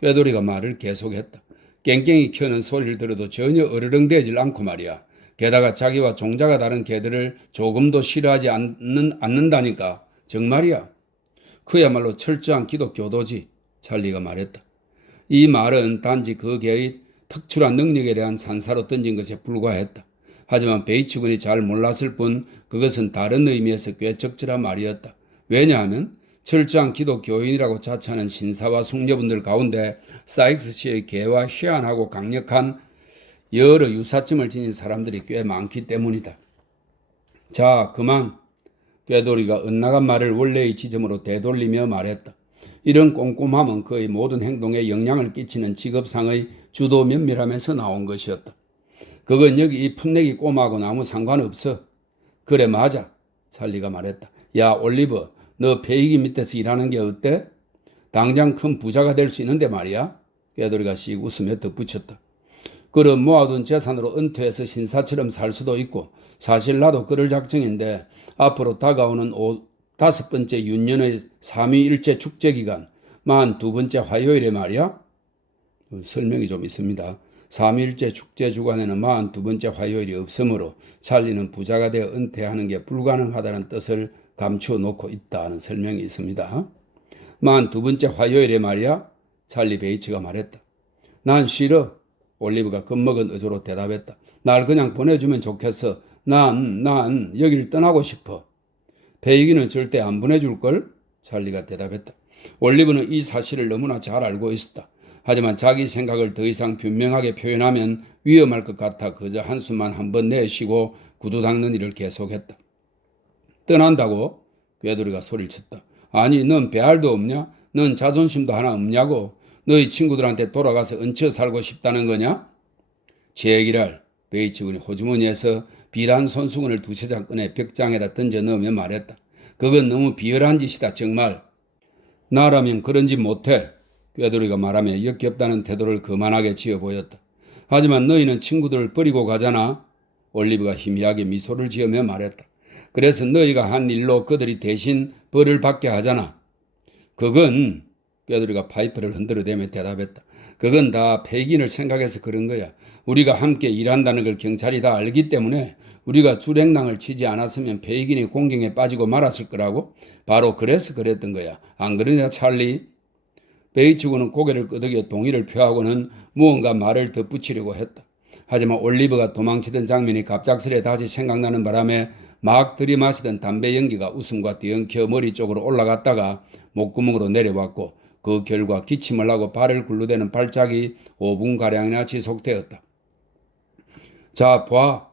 꾀돌이가 말을 계속했다. 깽깽이 켜는 소리를 들어도 전혀 어르렁대질 않고 말이야. 게다가 자기와 종자가 다른 개들을 조금도 싫어하지 않는다니까. 정말이야. 그야말로 철저한 기독교도지. 찰리가 말했다. 이 말은 단지 그 개의 특출한 능력에 대한 산사로 던진 것에 불과했다. 하지만 베이츠 군이 잘 몰랐을 뿐 그것은 다른 의미에서 꽤 적절한 말이었다. 왜냐하면 철저한 기독교인이라고 자처하는 신사와 숙녀분들 가운데 사익스 씨의 개와 희한하고 강력한 여러 유사점을 지닌 사람들이 꽤 많기 때문이다. 자, 그만. 꾀돌이가 엇나간 말을 원래의 지점으로 되돌리며 말했다. 이런 꼼꼼함은 그의 모든 행동에 영향을 끼치는 직업상의 주도 면밀함에서 나온 것이었다. 그건 여기 이 풋내기 꼬마하고는 아무 상관없어. 그래, 맞아. 찰리가 말했다. 야, 올리버, 너 페이기 밑에서 일하는 게 어때? 당장 큰 부자가 될 수 있는데 말이야. 꾀돌이가 씩 웃으며 덧붙였다. 그럼 모아둔 재산으로 은퇴해서 신사처럼 살 수도 있고, 사실 나도 그럴 작정인데 앞으로 다가오는 5번째 윤년의 삼위일체 축제기간 42번째 화요일에 말이야. 설명이 좀 있습니다. 3일째 축제 주간에는 42번째 화요일이 없으므로 찰리는 부자가 되어 은퇴하는 게 불가능하다는 뜻을 감추어 놓고 있다는 설명이 있습니다. 42번째 화요일에 말이야. 찰리 베이츠가 말했다. 난 싫어. 올리브가 겁먹은 어조로 대답했다. 날 그냥 보내주면 좋겠어. 난 여길 떠나고 싶어. 페이기는 절대 안 보내줄걸? 찰리가 대답했다. 올리브는 이 사실을 너무나 잘 알고 있었다. 하지만 자기 생각을 더 이상 분명하게 표현하면 위험할 것 같아 그저 한숨만 한번 내쉬고 구두 닦는 일을 계속했다. 떠난다고? 꾀돌이가 소리를 쳤다. 아니, 넌 배알도 없냐? 넌 자존심도 하나 없냐고? 너희 친구들한테 돌아가서 얹혀 살고 싶다는 거냐? 제기랄. 베이츠 군이 호주머니에서 비단 손수건을 2장 꺼내 벽장에다 던져 넣으며 말했다. 그건 너무 비열한 짓이다 정말. 나라면 그런 짓 못해. 꾀돌이가 말하며 역겹다는 태도를 거만하게 지어 보였다. 하지만 너희는 친구들을 버리고 가잖아. 올리브가 희미하게 미소를 지으며 말했다. 그래서 너희가 한 일로 그들이 대신 벌을 받게 하잖아. 그건 꾀돌이가 파이프를 흔들어대며 대답했다. 그건 다 폐기인을 생각해서 그런 거야. 우리가 함께 일한다는 걸 경찰이 다 알기 때문에 우리가 줄행랑을 치지 않았으면 폐기인의 공경에 빠지고 말았을 거라고. 바로 그래서 그랬던 거야. 안 그러냐 찰리? 베이츠 군은 고개를 끄덕여 동의를 표하고는 무언가 말을 덧붙이려고 했다. 하지만 올리브가 도망치던 장면이 갑작스레 다시 생각나는 바람에 막 들이마시던 담배 연기가 웃음과 뒤엉켜 머리 쪽으로 올라갔다가 목구멍으로 내려왔고 그 결과 기침을 하고 발을 굴러대는 발작이 5분가량이나 지속되었다. 자, 봐.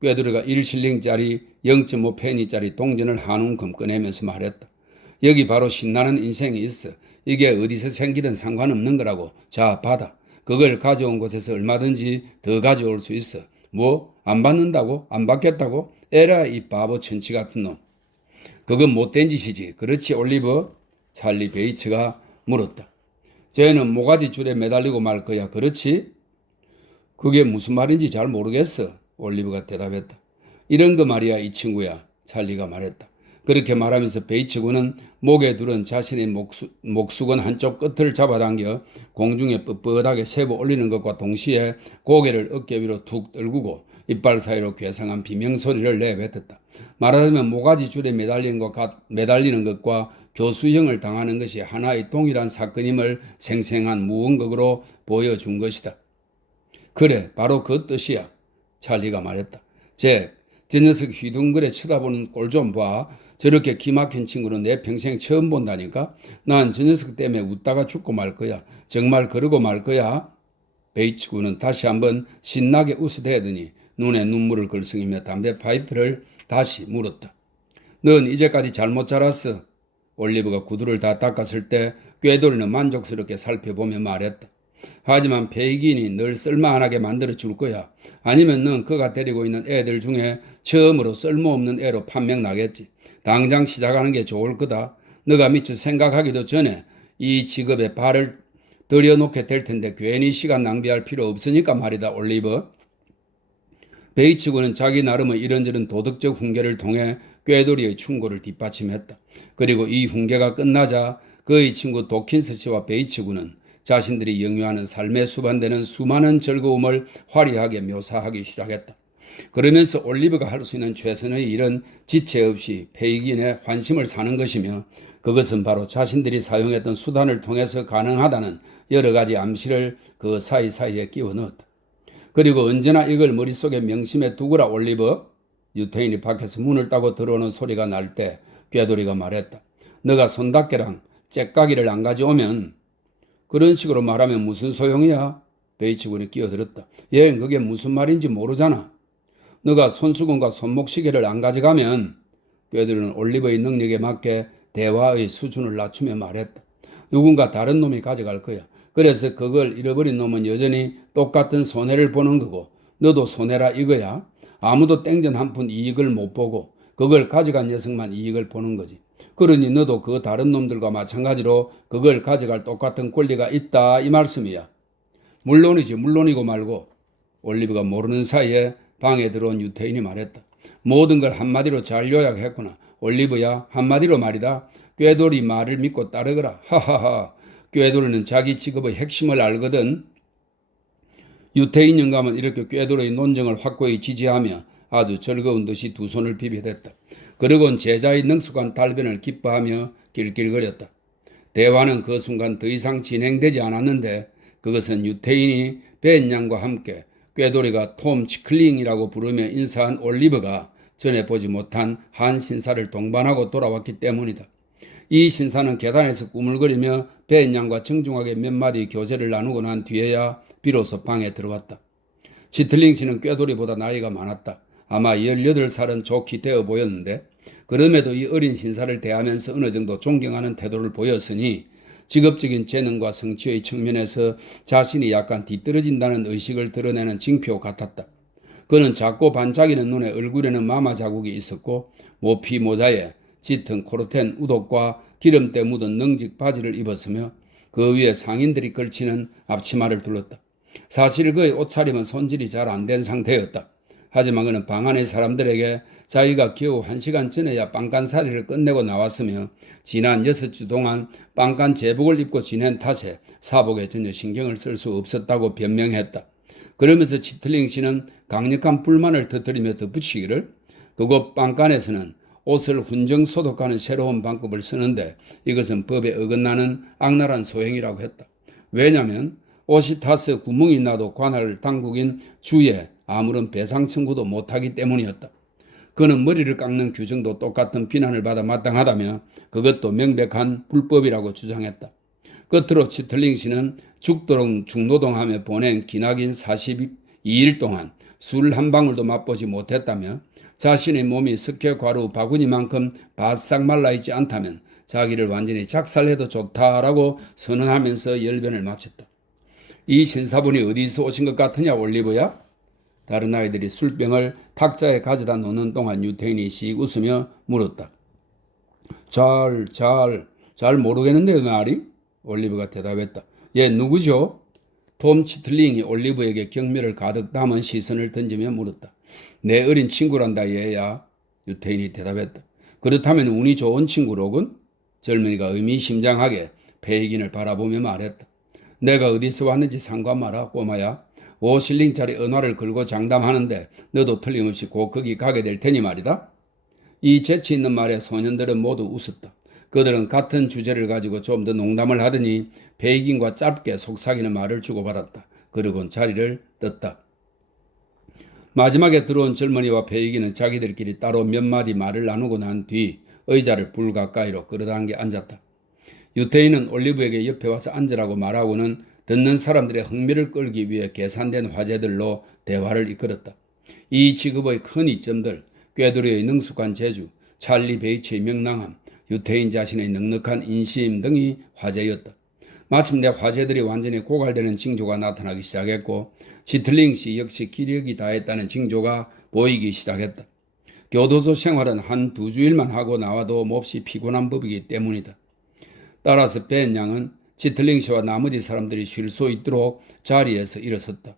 꾀두리가 1실링짜리 0.5페니짜리 동전을 한 움큼 꺼내면서 말했다. 여기 바로 신나는 인생이 있어. 이게 어디서 생기든 상관없는 거라고. 자, 받아. 그걸 가져온 곳에서 얼마든지 더 가져올 수 있어. 뭐? 안 받는다고? 안 받겠다고? 에라 이 바보 천치 같은 놈. 그건 못된 짓이지. 그렇지 올리버? 찰리 베이츠가 물었다. 쟤는 모가지 줄에 매달리고 말 거야. 그렇지? 그게 무슨 말인지 잘 모르겠어. 올리버가 대답했다. 이런 거 말이야 이 친구야. 찰리가 말했다. 그렇게 말하면서 베이츠 군은 목에 두른 자신의 목수건 한쪽 끝을 잡아당겨 공중에 뻣뻣하게 세워 올리는 것과 동시에 고개를 어깨 위로 툭 떨구고 이빨 사이로 괴상한 비명소리를 내뱉었다. 말하자면 모가지 줄에 매달리는 것과 교수형을 당하는 것이 하나의 동일한 사건임을 생생한 무언극으로 보여준 것이다. 그래, 바로 그 뜻이야. 찰리가 말했다. 저 녀석 휘둥그레 쳐다보는 꼴 좀 봐. 저렇게 기막힌 친구는 내 평생 처음 본다니까. 난 저 녀석 때문에 웃다가 죽고 말 거야. 정말 그러고 말 거야. 베이츠 군은 다시 한번 신나게 웃어대더니 눈에 눈물을 글썽이며 담배 파이프를 다시 물었다. 넌 이제까지 잘못 자랐어. 올리브가 구두를 다 닦았을 때 꾀돌이는 만족스럽게 살펴보며 말했다. 하지만 페이긴이 널 쓸만하게 만들어 줄 거야. 아니면 넌 그가 데리고 있는 애들 중에 처음으로 쓸모없는 애로 판명 나겠지. 당장 시작하는 게 좋을 거다. 너가 미처 생각하기도 전에 이 직업에 발을 들여놓게 될 텐데 괜히 시간 낭비할 필요 없으니까 말이다, 올리버. 베이츠 군은 자기 나름의 이런저런 도덕적 훈계를 통해 꾀돌이의 충고를 뒷받침했다. 그리고 이 훈계가 끝나자 그의 친구 도킨스 씨와 베이츠 군은 자신들이 영유하는 삶에 수반되는 수많은 즐거움을 화려하게 묘사하기 시작했다. 그러면서 올리브가 할 수 있는 최선의 일은 지체 없이 페이긴의 환심을 사는 것이며 그것은 바로 자신들이 사용했던 수단을 통해서 가능하다는 여러 가지 암시를 그 사이사이에 끼워 넣었다. 그리고 언제나 이걸 머릿속에 명심해 두거라 올리버. 유태인이 밖에서 문을 따고 들어오는 소리가 날 때 꾀돌이가 말했다. 너가 손닦개랑 째까기를 안 가져오면 그런 식으로 말하면 무슨 소용이야? 베이츠 군이 끼어들었다. 얘는 그게 무슨 말인지 모르잖아. 너가 손수건과 손목시계를 안 가져가면 꾀돌이는 올리버의 능력에 맞게 대화의 수준을 낮추며 말했다. 누군가 다른 놈이 가져갈 거야. 그래서 그걸 잃어버린 놈은 여전히 똑같은 손해를 보는 거고 너도 손해라 이거야. 아무도 땡전 한 푼 이익을 못 보고 그걸 가져간 녀석만 이익을 보는 거지. 그러니 너도 그 다른 놈들과 마찬가지로 그걸 가져갈 똑같은 권리가 있다 이 말씀이야. 물론이지 물론이고 말고. 올리브가 모르는 사이에 방에 들어온 유태인이 말했다. 모든 걸 한마디로 잘 요약했구나. 올리브야 한마디로 말이다. 꾀돌이 말을 믿고 따르거라. 하하하. 꾀돌이는 자기 직업의 핵심을 알거든. 유태인 영감은 이렇게 꾀돌이의 논정을 확고히 지지하며 아주 즐거운 듯이 두 손을 비벼댔다. 그러곤 제자의 능숙한 달변을 기뻐하며 길길거렸다. 대화는 그 순간 더 이상 진행되지 않았는데 그것은 유태인이 벤 양과 함께 꾀돌이가 톰 치클링이라고 부르며 인사한 올리버가 전에 보지 못한 한 신사를 동반하고 돌아왔기 때문이다. 이 신사는 계단에서 꾸물거리며 벤 양과 정중하게 몇 마디 교제를 나누고 난 뒤에야 비로소 방에 들어왔다. 치틀링 씨는 꾀돌이보다 나이가 많았다. 아마 18살은 좋게 되어 보였는데 그럼에도 이 어린 신사를 대하면서 어느 정도 존경하는 태도를 보였으니 직업적인 재능과 성취의 측면에서 자신이 약간 뒤떨어진다는 의식을 드러내는 징표 같았다. 그는 작고 반짝이는 눈에 얼굴에는 마마 자국이 있었고 모피 모자에 짙은 코르텐 우독과 기름때 묻은 능직 바지를 입었으며 그 위에 상인들이 걸치는 앞치마를 둘렀다. 사실 그의 옷차림은 손질이 잘 안 된 상태였다. 하지만 그는 방 안의 사람들에게 자기가 겨우 1시간 전에야 빵간살이를 끝내고 나왔으며 지난 6주 동안 빵간 제복을 입고 지낸 탓에 사복에 전혀 신경을 쓸 수 없었다고 변명했다. 그러면서 치틀링 씨는 강력한 불만을 터뜨리며 덧붙이기를 그곳 빵간에서는 옷을 훈정 소독하는 새로운 방법을 쓰는데 이것은 법에 어긋나는 악랄한 소행이라고 했다. 왜냐하면 옷이 타서 구멍이 나도 관할 당국인 주에 아무런 배상 청구도 못하기 때문이었다. 그는 머리를 깎는 규정도 똑같은 비난을 받아 마땅하다며 그것도 명백한 불법이라고 주장했다. 끝으로 치틀링 씨는 죽도록 중노동하며 보낸 기나긴 42일 동안 술 한 방울도 맛보지 못했다며 자신의 몸이 석회과루 바구니만큼 바싹 말라있지 않다면 자기를 완전히 작살해도 좋다라고 선언하면서 열변을 마쳤다. 이 신사분이 어디서 오신 것 같으냐 올리브야? 다른 아이들이 술병을 탁자에 가져다 놓는 동안 유태인이 씩 웃으며 물었다. 잘 모르겠는데요, 나리? 올리브가 대답했다. 얘 누구죠? 톰 치틀링이 올리브에게 경멸을 가득 담은 시선을 던지며 물었다. 내 어린 친구란다 얘야. 유태인이 대답했다. 그렇다면 운이 좋은 친구로군? 젊은이가 의미심장하게 페이긴을 바라보며 말했다. 내가 어디서 왔는지 상관 마라 꼬마야. 5실링짜리 은화를 걸고 장담하는데 너도 틀림없이 곧 거기 가게 될 테니 말이다. 이 재치 있는 말에 소년들은 모두 웃었다. 그들은 같은 주제를 가지고 좀 더 농담을 하더니 베이긴과 짧게 속삭이는 말을 주고받았다. 그리고는 자리를 떴다. 마지막에 들어온 젊은이와 베이긴은 자기들끼리 따로 몇 마디 말을 나누고 난 뒤 의자를 불 가까이로 끌어당겨 앉았다. 유태인은 올리브에게 옆에 와서 앉으라고 말하고는 듣는 사람들의 흥미를 끌기 위해 계산된 화제들로 대화를 이끌었다. 이 직업의 큰 이점들, 꾀두리의 능숙한 재주, 찰리 베이츠의 명랑함, 유태인 자신의 넉넉한 인심 등이 화제였다. 마침내 화제들이 완전히 고갈되는 징조가 나타나기 시작했고 치틀링 씨 역시 기력이 다했다는 징조가 보이기 시작했다. 교도소 생활은 한 2주일만 하고 나와도 몹시 피곤한 법이기 때문이다. 따라서 벤 양은 치틀링 씨와 나머지 사람들이 쉴 수 있도록 자리에서 일어섰다.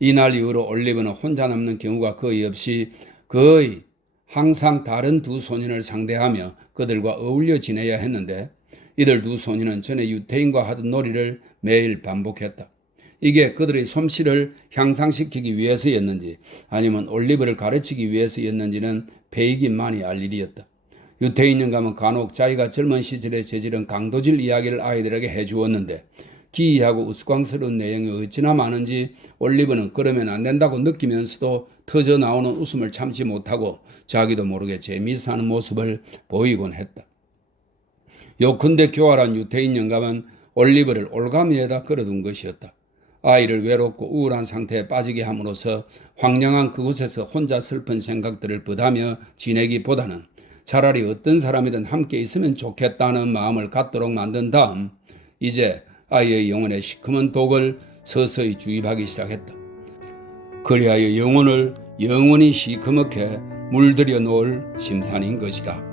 이날 이후로 올리브는 혼자 남는 경우가 거의 없이 거의 항상 다른 두 소년을 상대하며 그들과 어울려 지내야 했는데 이들 두 소년은 전에 유태인과 하던 놀이를 매일 반복했다. 이게 그들의 솜씨를 향상시키기 위해서였는지 아니면 올리브를 가르치기 위해서였는지는 베이긴만이 알 일이었다. 유태인 영감은 간혹 자기가 젊은 시절에 저지른 강도질 이야기를 아이들에게 해주었는데 기이하고 우스꽝스러운 내용이 어찌나 많은지 올리브는 그러면 안 된다고 느끼면서도 터져 나오는 웃음을 참지 못하고 자기도 모르게 재미있어 하는 모습을 보이곤 했다. 요컨대 교활한 유태인 영감은 올리브를 올가미에다 걸어둔 것이었다. 아이를 외롭고 우울한 상태에 빠지게 함으로써 황량한 그곳에서 혼자 슬픈 생각들을 버다며 지내기보다는 차라리 어떤 사람이든 함께 있으면 좋겠다는 마음을 갖도록 만든 다음 이제 아이의 영혼에 시커먼 독을 서서히 주입하기 시작했다. 그리하여 영혼을 영원히 시커멓게 물들여 놓을 심산인 것이다.